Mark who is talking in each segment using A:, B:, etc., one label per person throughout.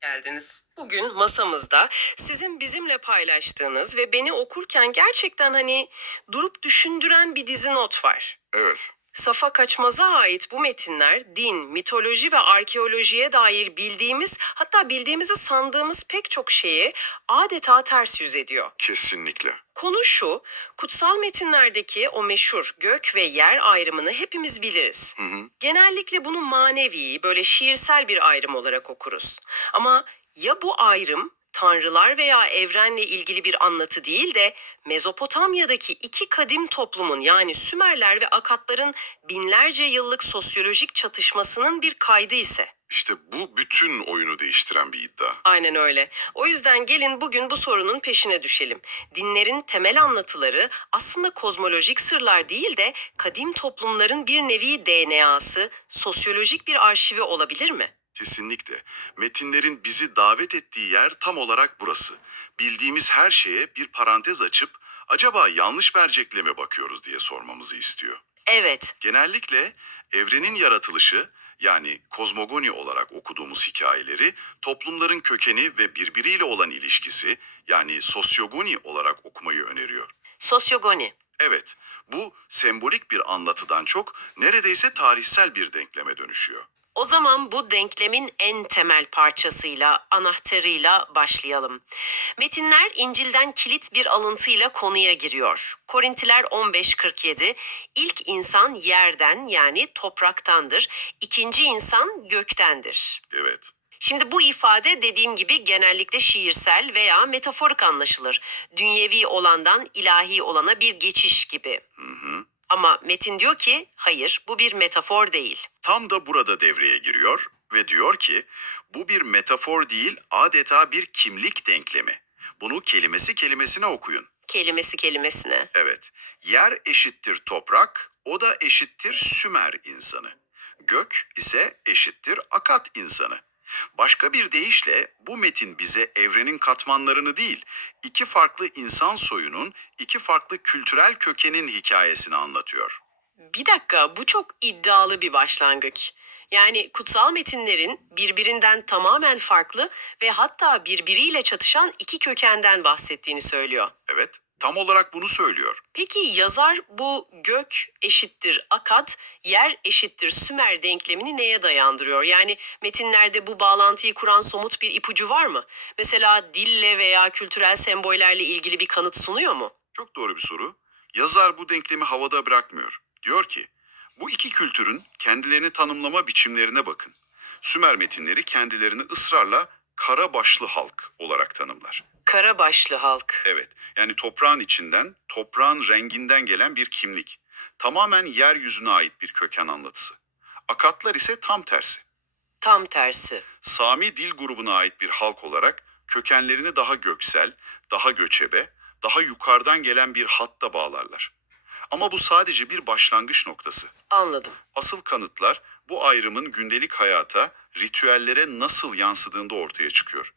A: geldiniz. Bugün masamızda sizin bizimle paylaştığınız ve beni okurken gerçekten hani durup düşündüren bir dizi not var.
B: Evet,
A: Safa Kaçmaz'a ait bu metinler din, mitoloji ve arkeolojiye dair bildiğimiz hatta bildiğimizi sandığımız pek çok şeyi adeta ters yüz ediyor.
B: kesinlikle.
A: Konu şu, kutsal metinlerdeki o meşhur gök ve yer ayrımını hepimiz biliriz. Genellikle bunu manevi, böyle şiirsel bir ayrım olarak okuruz. Ama ya bu ayrım tanrılar veya evrenle ilgili bir anlatı değil de Mezopotamya'daki iki kadim toplumun yani Sümerler ve Akatların binlerce yıllık sosyolojik çatışmasının bir kaydı ise?
B: İşte bu bütün oyunu değiştiren bir iddia.
A: Aynen öyle. O yüzden gelin bugün bu sorunun peşine düşelim. Dinlerin temel anlatıları aslında kozmolojik sırlar değil de kadim toplumların bir nevi DNA'sı, sosyolojik bir arşivi olabilir mi?
B: Kesinlikle. Metinlerin bizi davet ettiği yer tam olarak burası. Bildiğimiz her şeye bir parantez açıp acaba yanlış mercekle mi bakıyoruz diye sormamızı istiyor.
A: Evet,
B: Genellikle evrenin yaratılışı yani kozmogoni olarak okuduğumuz hikayeleri toplumların kökeni ve birbiriyle olan ilişkisi yani sosyogoni olarak okumayı öneriyor.
A: sosyogoni.
B: Evet, bu sembolik bir anlatıdan çok neredeyse tarihsel bir denkleme dönüşüyor.
A: O zaman bu denklemin en temel parçasıyla, anahtarıyla başlayalım. Metinler İncil'den kilit bir alıntıyla konuya giriyor. Korintiler 15.47, ilk insan yerden yani topraktandır, ikinci insan göktendir.
B: Evet,
A: Şimdi bu ifade dediğim gibi genellikle şiirsel veya metaforik anlaşılır. Dünyevi olandan ilahi olana bir geçiş gibi. Ama metin diyor ki hayır bu bir metafor değil.
B: tam da burada devreye giriyor ve diyor ki bu bir metafor değil adeta bir kimlik denklemi. Bunu kelimesi kelimesine okuyun.
A: Kelimesi kelimesine.
B: Evet, yer eşittir toprak, o da eşittir Sümer insanı. Gök ise eşittir Akat insanı. Başka bir deyişle bu metin bize evrenin katmanlarını değil, iki farklı insan soyunun, iki farklı kültürel kökenin hikayesini anlatıyor.
A: Bir dakika bu çok iddialı bir başlangıç. Yani kutsal metinlerin birbirinden tamamen farklı ve hatta birbiriyle çatışan iki kökenden bahsettiğini söylüyor.
B: Evet, tam olarak bunu söylüyor.
A: Peki yazar bu gök eşittir akat, yer eşittir sümer denklemini neye dayandırıyor? Yani metinlerde bu bağlantıyı kuran somut bir ipucu var mı? Mesela dille veya kültürel sembollerle ilgili bir kanıt sunuyor mu?
B: Çok doğru bir soru. Yazar bu denklemi havada bırakmıyor. Diyor ki, bu iki kültürün kendilerini tanımlama biçimlerine bakın. Sümer metinleri kendilerini ısrarla kara başlı halk olarak tanımlar.
A: Karabaşlı halk.
B: Evet, yani toprağın içinden, toprağın renginden gelen bir kimlik. Tamamen yeryüzüne ait bir köken anlatısı. Akatlar ise tam tersi.
A: Tam tersi.
B: Sami dil grubuna ait bir halk olarak kökenlerini daha göksel, daha göçebe, daha yukarıdan gelen bir hatta bağlarlar. Ama bu sadece bir başlangıç noktası.
A: Anladım.
B: Asıl kanıtlar bu ayrımın gündelik hayata, ritüellere nasıl yansıdığında ortaya çıkıyor.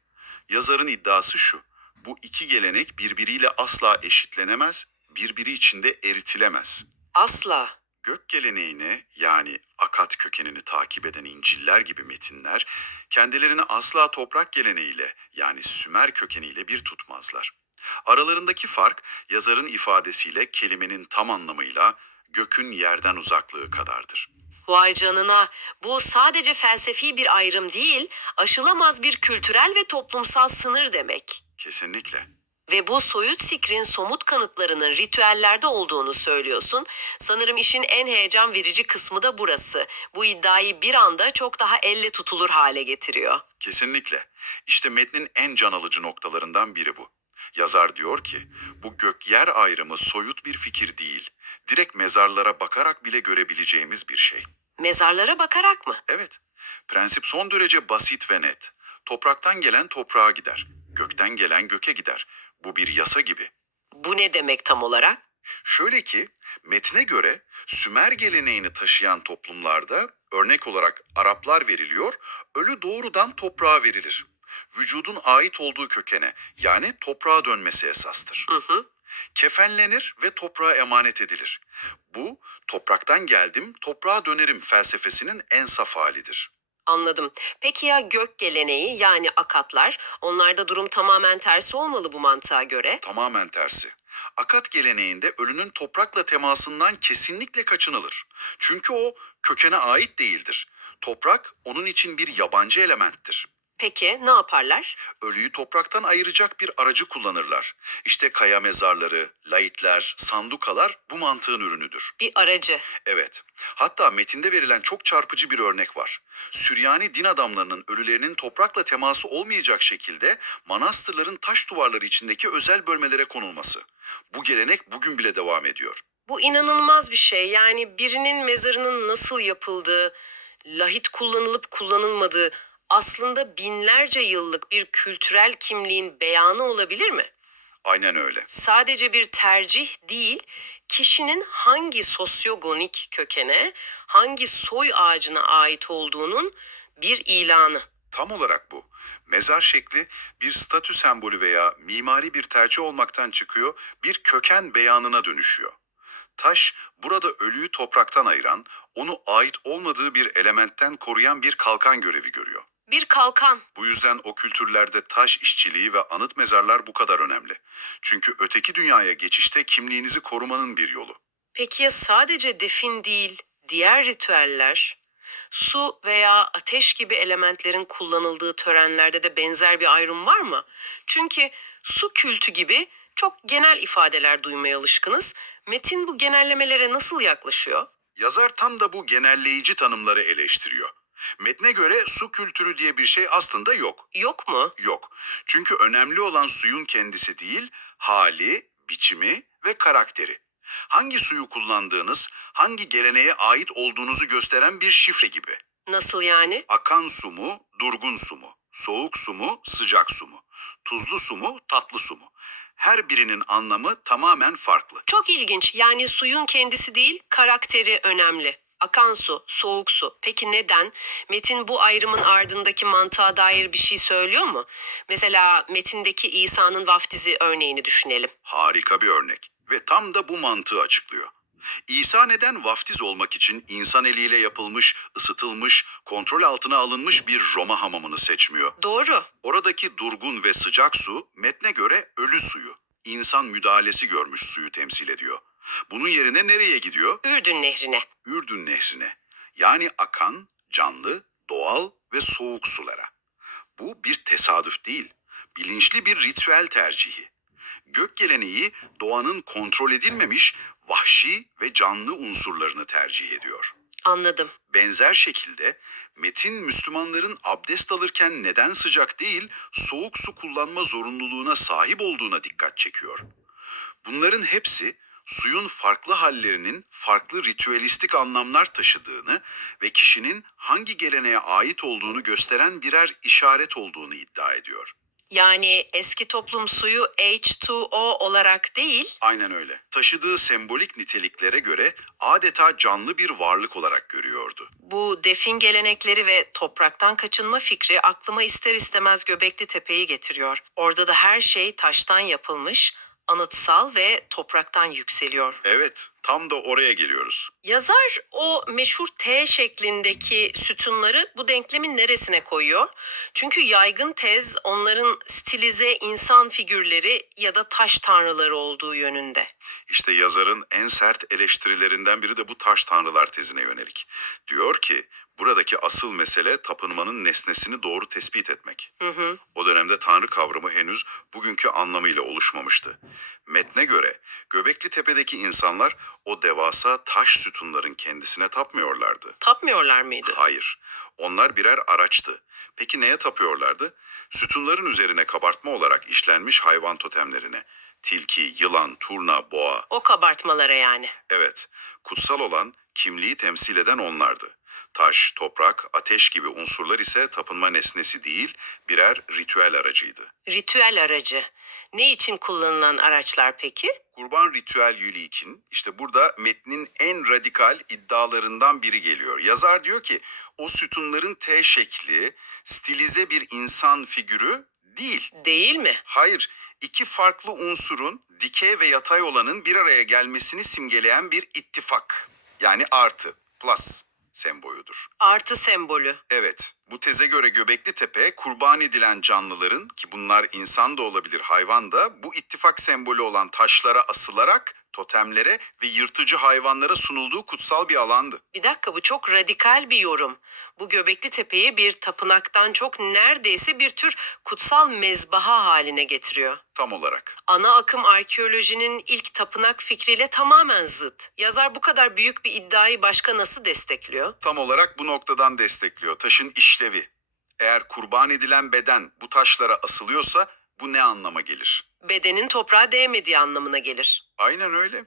B: Yazarın iddiası şu. Bu iki gelenek birbiriyle asla eşitlenemez, birbiri içinde eritilemez.
A: Asla.
B: Gök geleneğini yani akat kökenini takip eden İncil'ler gibi metinler kendilerini asla toprak geleneğiyle yani Sümer kökeniyle bir tutmazlar. Aralarındaki fark yazarın ifadesiyle kelimenin tam anlamıyla gökün yerden uzaklığı kadardır.
A: Vay canına. Bu sadece felsefi bir ayrım değil, aşılamaz bir kültürel ve toplumsal sınır demek.
B: Kesinlikle.
A: Ve bu soyut sikrin somut kanıtlarının ritüellerde olduğunu söylüyorsun. Sanırım işin en heyecan verici kısmı da burası. Bu iddiayı bir anda çok daha elle tutulur hale getiriyor.
B: Kesinlikle. İşte metnin en can alıcı noktalarından biri bu. Yazar diyor ki, bu gök yer ayrımı soyut bir fikir değil, direkt mezarlara bakarak bile görebileceğimiz bir şey.
A: Mezarlara bakarak mı?
B: Evet, prensip son derece basit ve net. Topraktan gelen toprağa gider, gökten gelen göke gider. Bu bir yasa gibi.
A: Bu ne demek tam olarak?
B: Şöyle ki, metne göre Sümer geleneğini taşıyan toplumlarda örnek olarak Araplar veriliyor, ölü doğrudan toprağa verilir. Vücudun ait olduğu kökene yani toprağa dönmesi esastır.
A: Hı hı.
B: Kefenlenir ve toprağa emanet edilir. Bu topraktan geldim, toprağa dönerim felsefesinin en saf halidir.
A: Anladım. Peki ya gök geleneği yani akatlar? Onlarda durum tamamen tersi olmalı bu mantığa göre.
B: Tamamen tersi. Akat geleneğinde ölünün toprakla temasından kesinlikle kaçınılır. Çünkü o kökene ait değildir. Toprak onun için bir yabancı elementtir.
A: Peki ne yaparlar?
B: Ölüyü topraktan ayıracak bir aracı kullanırlar. İşte kaya mezarları, laitler, sandukalar bu mantığın ürünüdür.
A: Bir aracı.
B: Evet. Hatta metinde verilen çok çarpıcı bir örnek var. Süryani din adamlarının ölülerinin toprakla teması olmayacak şekilde manastırların taş duvarları içindeki özel bölmelere konulması. Bu gelenek bugün bile devam ediyor.
A: Bu inanılmaz bir şey. Yani birinin mezarının nasıl yapıldığı, lahit kullanılıp kullanılmadığı aslında binlerce yıllık bir kültürel kimliğin beyanı olabilir mi?
B: Aynen öyle.
A: Sadece bir tercih değil, kişinin hangi sosyogonik kökene, hangi soy ağacına ait olduğunun bir ilanı.
B: Tam olarak bu. Mezar şekli bir statü sembolü veya mimari bir tercih olmaktan çıkıyor, bir köken beyanına dönüşüyor. Taş, burada ölüyü topraktan ayıran, onu ait olmadığı bir elementten koruyan bir kalkan görevi görüyor.
A: Bir kalkan.
B: Bu yüzden o kültürlerde taş işçiliği ve anıt mezarlar bu kadar önemli. Çünkü öteki dünyaya geçişte kimliğinizi korumanın bir yolu.
A: Peki ya sadece defin değil, diğer ritüeller? Su veya ateş gibi elementlerin kullanıldığı törenlerde de benzer bir ayrım var mı? Çünkü su kültü gibi çok genel ifadeler duymaya alışkınız. Metin bu genellemelere nasıl yaklaşıyor?
B: Yazar tam da bu genelleyici tanımları eleştiriyor. Metne göre su kültürü diye bir şey aslında yok.
A: Yok mu?
B: Yok. Çünkü önemli olan suyun kendisi değil, hali, biçimi ve karakteri. Hangi suyu kullandığınız, hangi geleneğe ait olduğunuzu gösteren bir şifre gibi.
A: Nasıl yani?
B: Akan su mu, durgun su mu? Soğuk su mu, sıcak su mu? Tuzlu su mu, tatlı su mu? Her birinin anlamı tamamen farklı.
A: Çok ilginç. Yani suyun kendisi değil, karakteri önemli. Akan su, soğuk su. Peki neden? Metin bu ayrımın ardındaki mantığa dair bir şey söylüyor mu? Mesela metindeki İsa'nın vaftizi örneğini düşünelim.
B: Harika bir örnek ve tam da bu mantığı açıklıyor. İsa neden vaftiz olmak için insan eliyle yapılmış, ısıtılmış, kontrol altına alınmış bir Roma hamamını seçmiyor?
A: Doğru.
B: Oradaki durgun ve sıcak su metne göre ölü suyu, insan müdahalesi görmüş suyu temsil ediyor. Bunun yerine nereye gidiyor?
A: Ürdün Nehri'ne.
B: Ürdün Nehri'ne. Yani akan, canlı, doğal ve soğuk sulara. Bu bir tesadüf değil, bilinçli bir ritüel tercihi. Gök geleneği doğanın kontrol edilmemiş vahşi ve canlı unsurlarını tercih ediyor.
A: Anladım.
B: Benzer şekilde metin Müslümanların abdest alırken neden sıcak değil, soğuk su kullanma zorunluluğuna sahip olduğuna dikkat çekiyor. Bunların hepsi suyun farklı hallerinin farklı ritüelistik anlamlar taşıdığını ve kişinin hangi geleneğe ait olduğunu gösteren birer işaret olduğunu iddia ediyor.
A: Yani eski toplum suyu H2O olarak değil,
B: Aynen öyle. Taşıdığı sembolik niteliklere göre adeta canlı bir varlık olarak görüyordu.
A: bu defin gelenekleri ve topraktan kaçınma fikri aklıma ister istemez Göbekli Tepe'yi getiriyor. Orada da her şey taştan yapılmış, anıtsal ve topraktan yükseliyor.
B: Evet, tam da oraya geliyoruz.
A: Yazar o meşhur T şeklindeki sütunları bu denklemin neresine koyuyor? Çünkü yaygın tez onların stilize insan figürleri ya da taş tanrıları olduğu yönünde.
B: İşte yazarın en sert eleştirilerinden biri de bu taş tanrılar tezine yönelik. Diyor ki, buradaki asıl mesele tapınmanın nesnesini doğru tespit etmek. O dönemde tanrı kavramı henüz bugünkü anlamıyla oluşmamıştı. Metne göre Göbekli Tepe'deki insanlar o devasa taş sütunların kendisine tapmıyorlardı.
A: Tapmıyorlar mıydı?
B: Hayır. Onlar birer araçtı. Peki neye tapıyorlardı? Sütunların üzerine kabartma olarak işlenmiş hayvan totemlerine. Tilki, yılan, turna, boğa.
A: O kabartmalara yani.
B: Evet, kutsal olan kimliği temsil eden onlardı. Taş, toprak, ateş gibi unsurlar ise tapınma nesnesi değil, birer ritüel aracıydı.
A: Ritüel aracı. Ne için kullanılan araçlar peki?
B: Kurban ritüel yülikin, işte burada metnin en radikal iddialarından biri geliyor. Yazar diyor ki, o sütunların T şekli, stilize bir insan figürü değil.
A: Değil mi?
B: Hayır, iki farklı unsurun dikey ve yatay olanın bir araya gelmesini simgeleyen bir ittifak. Yani artı, plus. Sembolüdür.
A: Artı sembolü.
B: Evet, bu teze göre Göbekli Tepe kurban edilen canlıların ki bunlar insan da olabilir hayvan da bu ittifak sembolü olan taşlara asılarak totemlere ve yırtıcı hayvanlara sunulduğu kutsal bir alandı.
A: Bir dakika bu çok radikal bir yorum. Bu Göbekli Tepe'yi bir tapınaktan çok neredeyse bir tür kutsal mezbaha haline getiriyor.
B: Tam olarak.
A: Ana akım arkeolojinin ilk tapınak fikriyle tamamen zıt. Yazar bu kadar büyük bir iddiayı başka nasıl destekliyor?
B: Tam olarak bu noktadan destekliyor taşın işlevi. Eğer kurban edilen beden bu taşlara asılıyorsa bu ne anlama gelir?
A: Bedenin toprağa değmediği anlamına gelir.
B: Aynen öyle.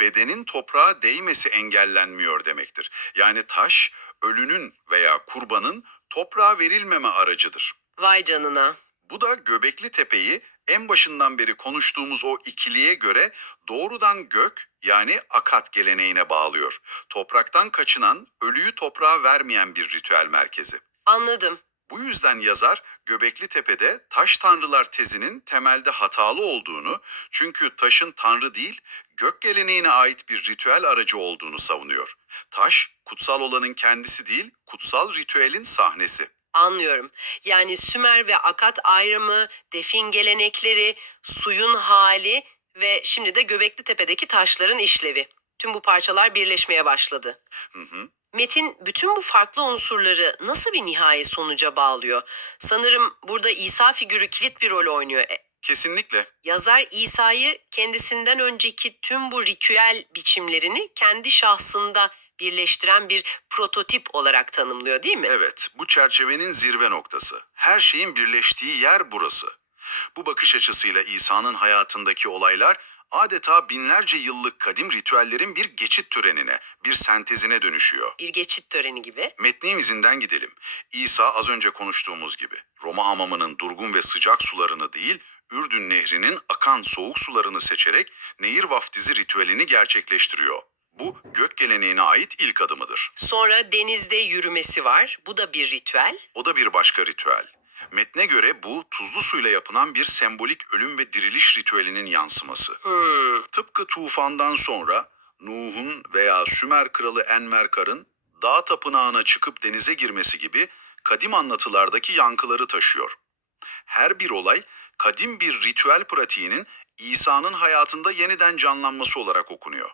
B: Bedenin toprağa değmesi engellenmiyor demektir. Yani taş, ölünün veya kurbanın toprağa verilmeme aracıdır.
A: Vay canına.
B: Bu da Göbekli Tepe'yi en başından beri konuştuğumuz o ikiliye göre doğrudan gök yani akat geleneğine bağlıyor. Topraktan kaçınan, ölüyü toprağa vermeyen bir ritüel merkezi.
A: Anladım.
B: Bu yüzden yazar Göbekli Tepe'de taş tanrılar tezinin temelde hatalı olduğunu, çünkü taşın tanrı değil, gök geleneğine ait bir ritüel aracı olduğunu savunuyor. Taş, kutsal olanın kendisi değil, kutsal ritüelin sahnesi.
A: Anlıyorum. Yani Sümer ve Akat ayrımı, defin gelenekleri, suyun hali ve şimdi de Göbekli Tepe'deki taşların işlevi. Tüm bu parçalar birleşmeye başladı. Metin bütün bu farklı unsurları nasıl bir nihai sonuca bağlıyor? Sanırım burada İsa figürü kilit bir rol oynuyor. E,
B: Kesinlikle.
A: Yazar İsa'yı kendisinden önceki tüm bu ritüel biçimlerini kendi şahsında birleştiren bir prototip olarak tanımlıyor değil mi?
B: Evet, bu çerçevenin zirve noktası. Her şeyin birleştiği yer burası. Bu bakış açısıyla İsa'nın hayatındaki olaylar adeta binlerce yıllık kadim ritüellerin bir geçit törenine, bir sentezine dönüşüyor.
A: Bir geçit töreni gibi.
B: Metnin izinden gidelim. İsa az önce konuştuğumuz gibi Roma hamamının durgun ve sıcak sularını değil, Ürdün Nehri'nin akan soğuk sularını seçerek nehir vaftizi ritüelini gerçekleştiriyor. Bu gök geleneğine ait ilk adımıdır.
A: Sonra denizde yürümesi var. Bu da bir ritüel.
B: O da bir başka ritüel. Metne göre bu tuzlu suyla yapılan bir sembolik ölüm ve diriliş ritüelinin yansıması. Tıpkı tufandan sonra Nuh'un veya Sümer kralı Enmerkar'ın dağ tapınağına çıkıp denize girmesi gibi kadim anlatılardaki yankıları taşıyor. Her bir olay kadim bir ritüel pratiğinin İsa'nın hayatında yeniden canlanması olarak okunuyor.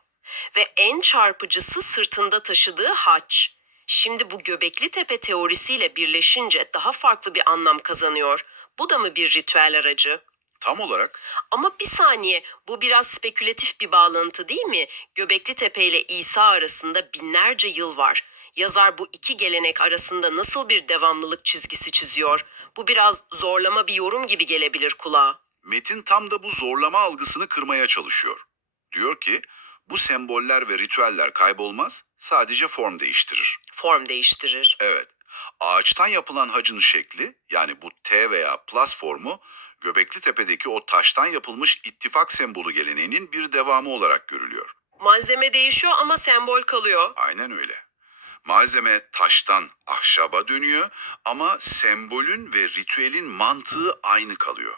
A: Ve en çarpıcısı sırtında taşıdığı haç. Şimdi bu Göbekli Tepe teorisiyle birleşince daha farklı bir anlam kazanıyor. Bu da mı bir ritüel aracı?
B: Tam olarak
A: Ama bir saniye bu biraz spekülatif bir bağlantı değil mi? Göbekli Tepe ile İsa arasında binlerce yıl var. Yazar bu iki gelenek arasında nasıl bir devamlılık çizgisi çiziyor? Bu biraz zorlama bir yorum gibi gelebilir kulağa.
B: Metin tam da bu zorlama algısını kırmaya çalışıyor. Diyor ki bu semboller ve ritüeller kaybolmaz, sadece form değiştirir.
A: Form değiştirir.
B: Evet, ağaçtan yapılan hacın şekli yani bu T veya plus formu Göbekli Tepe'deki o taştan yapılmış ittifak sembolü geleneğinin bir devamı olarak görülüyor.
A: Malzeme değişiyor ama sembol kalıyor.
B: Aynen öyle. Malzeme taştan ahşaba dönüyor ama sembolün ve ritüelin mantığı aynı kalıyor.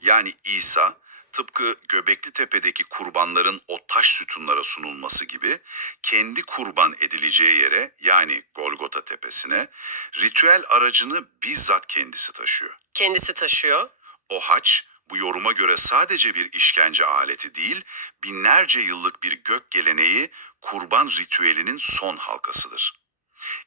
B: Yani İsa tıpkı Göbekli Tepe'deki kurbanların o taş sütunlara sunulması gibi kendi kurban edileceği yere yani Golgota Tepesi'ne ritüel aracını bizzat kendisi taşıyor.
A: Kendisi taşıyor.
B: O haç bu yoruma göre sadece bir işkence aleti değil, binlerce yıllık bir gök geleneği kurban ritüelinin son halkasıdır.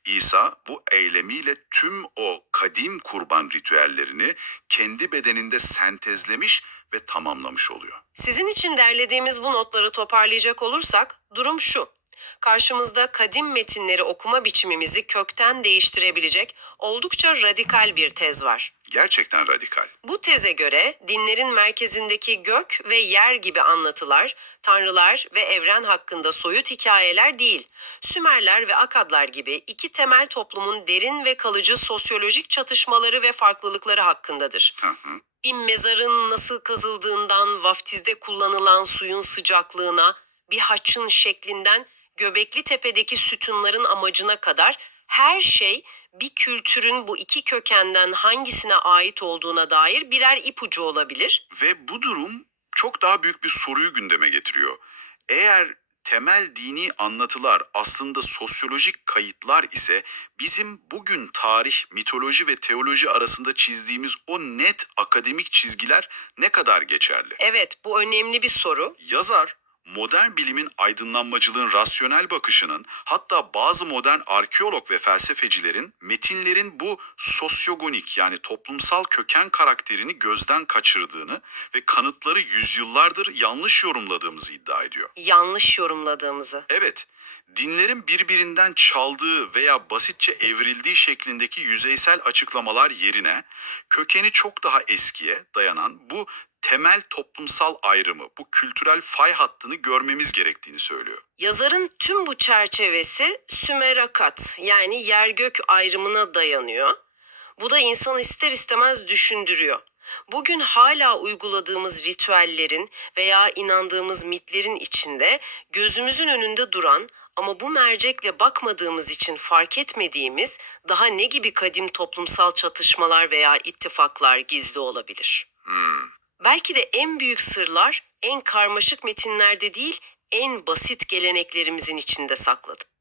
B: İsa bu eylemiyle tüm o kadim kurban ritüellerini kendi bedeninde sentezlemiş ve tamamlamış oluyor.
A: Sizin için derlediğimiz bu notları toparlayacak olursak durum şu. Karşımızda kadim metinleri okuma biçimimizi kökten değiştirebilecek oldukça radikal bir tez var.
B: Gerçekten radikal.
A: Bu teze göre dinlerin merkezindeki gök ve yer gibi anlatılar, tanrılar ve evren hakkında soyut hikayeler değil, Sümerler ve Akadlar gibi iki temel toplumun derin ve kalıcı sosyolojik çatışmaları ve farklılıkları hakkındadır.
B: Hı hı.
A: Bir mezarın nasıl kazıldığından, vaftizde kullanılan suyun sıcaklığına, bir haçın şeklinden, Göbekli Tepe'deki sütunların amacına kadar her şey bir kültürün bu iki kökenden hangisine ait olduğuna dair birer ipucu olabilir.
B: Ve bu durum çok daha büyük bir soruyu gündeme getiriyor. Eğer temel dini anlatılar aslında sosyolojik kayıtlar ise bizim bugün tarih, mitoloji ve teoloji arasında çizdiğimiz o net akademik çizgiler ne kadar geçerli?
A: Evet, bu önemli bir soru.
B: Yazar, modern bilimin aydınlanmacılığın rasyonel bakışının hatta bazı modern arkeolog ve felsefecilerin metinlerin bu sosyogonik yani toplumsal köken karakterini gözden kaçırdığını ve kanıtları yüzyıllardır yanlış yorumladığımızı iddia ediyor.
A: Yanlış yorumladığımızı.
B: Evet, dinlerin birbirinden çaldığı veya basitçe evrildiği şeklindeki yüzeysel açıklamalar yerine kökeni çok daha eskiye dayanan bu temel toplumsal ayrımı, bu kültürel fay hattını görmemiz gerektiğini söylüyor.
A: Yazarın tüm bu çerçevesi Sümerakat yani yer gök ayrımına dayanıyor. Bu da insanı ister istemez düşündürüyor. Bugün hala uyguladığımız ritüellerin veya inandığımız mitlerin içinde gözümüzün önünde duran ama bu mercekle bakmadığımız için fark etmediğimiz daha ne gibi kadim toplumsal çatışmalar veya ittifaklar gizli olabilir? Belki de en büyük sırlar en karmaşık metinlerde değil, en basit geleneklerimizin içinde saklıdır.